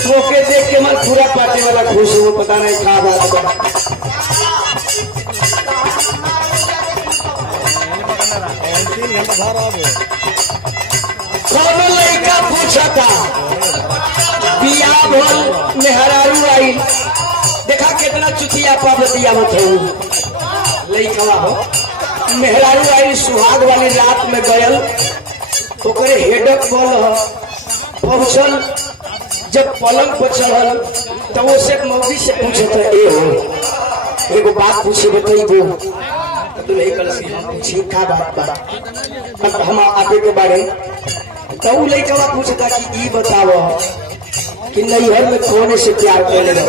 ओके देख के मन पूरा पार्टी वाला खुश हो, पता नहीं था बात का। कौन लड़का पूछा था बियाह भल मेहरारू आई, देखा कितना चुतिया पाबतिया बताऊ लड़का हो। मेहरारू आई सुहाग वाली रात में गयल, ओकरे हेडक बल पहुंचल, जब पलंग पर चढ़ल तो वो से मौगी से पूछे था ए हो एगो बात पूछे बताइबो, तो नहीं कर पूछी का बात बा अब हम आगे के बारे। तो वो लड़का पूछता कि ई बताओ कि नैहर में कौन से प्यार करने लगे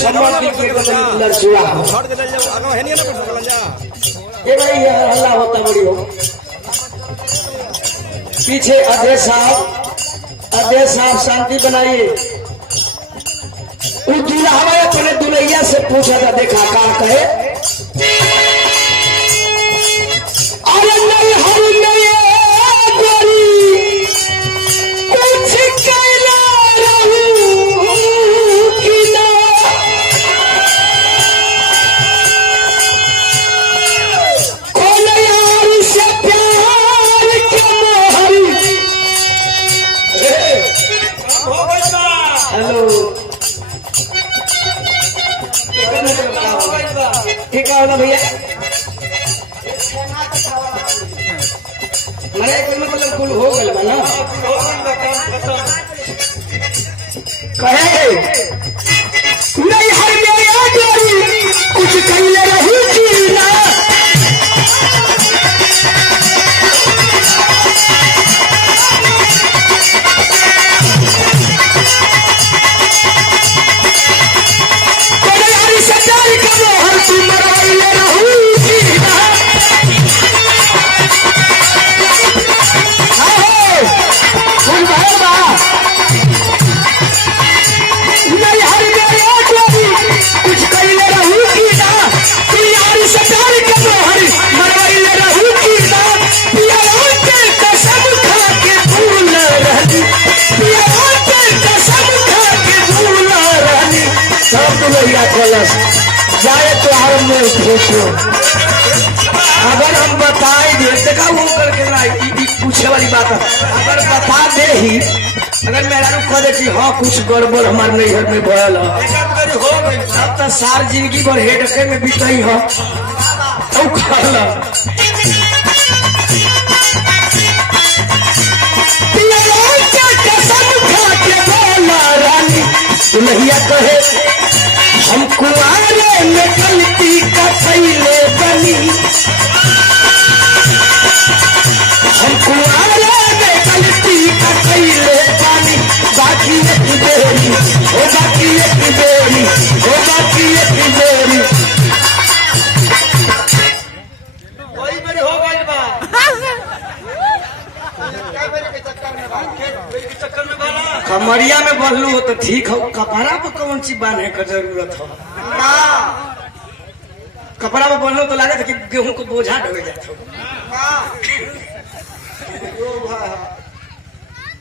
समझ के लड़जुआ ये भाई हल्ला होता बड़ी हो। पीछे अध्यक्ष साहब शांति बनाइए। वो दूल्हा अपने दुल्हैया से पूछा था, देखा का कहे अरे नहीं हरी नहीं गोरी कुछ कहला रहूं कि ना, कौन यार से प्यार के मोहरी। हेलो ठीक है भैया, मैंने मतलब कुल हो गए ना कहे नहीं हर कुछ कहले रही थी ना, जाए तो हम अगर हम बताए दे देखा वो करके ना पूछे वाली बात है, अगर बता दे ही अगर मेरा कह दे कि हाँ कुछ गड़बड़ हमारे नैहर में भयल अब तो सार जिंदगी भर हेडके में बीतई हो तो खल दुल्हिया कहे हम कुआरे में गलती का कैले बनी, हम कुआरे में गलती का कैले बनी, बाकी एक बेरी हो बाकी एक बेरी हो बाकी एक बेरी वही मेरी हो गई बा कमरिया में बहलू हो तो ठीक हो, कपड़ा पर कौन सी बांधने का जरूरत हो ना, कपड़ा में बहलू तो लगा था कि गेहूं को बोझा ढो जाता हो।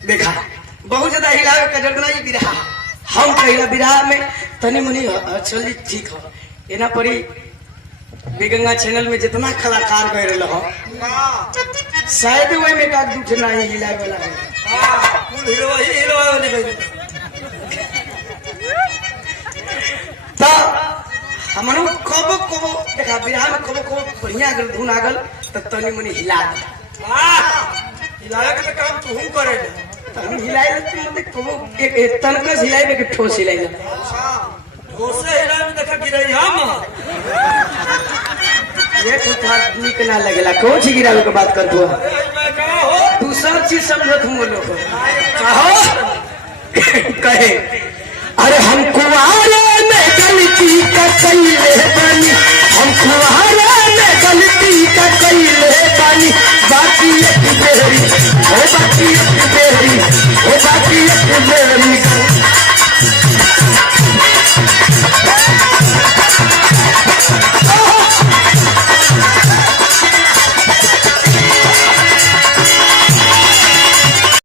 देखा बहुत ज्यादा हिलावे का जरूरत नहीं, बिरहा हम कहिला बिरहा में तनी मनी चल ठीक हो एना परी बेगंगा चैनल में जितना कलाकार गए रहे हो शायद वही में का दूठ नहीं हिलाए वाला है तो हमरो कबो कबो देखा बिहार में कबो कबो बढ़िया अगर धुन आगल तो तनी मनी हिला हिलावे के काम तू हम करे तो हम हिलाए मतलब कबो एक तनका हिलाए में के ठोस हिलाए ठोस हिलाए में देखा गिरई हम ये कुछ निक ना लगेला कौन सी गिरावे के बात कर तू सब चीज समझत हूँ लोग कहे अरे हम कुआरे में गलती का कैले बनी, हम कुआरे में गलती का कैले बनी, बाकी एक बेरी हो बाकी एक बेरी हो बाकी एक बेरी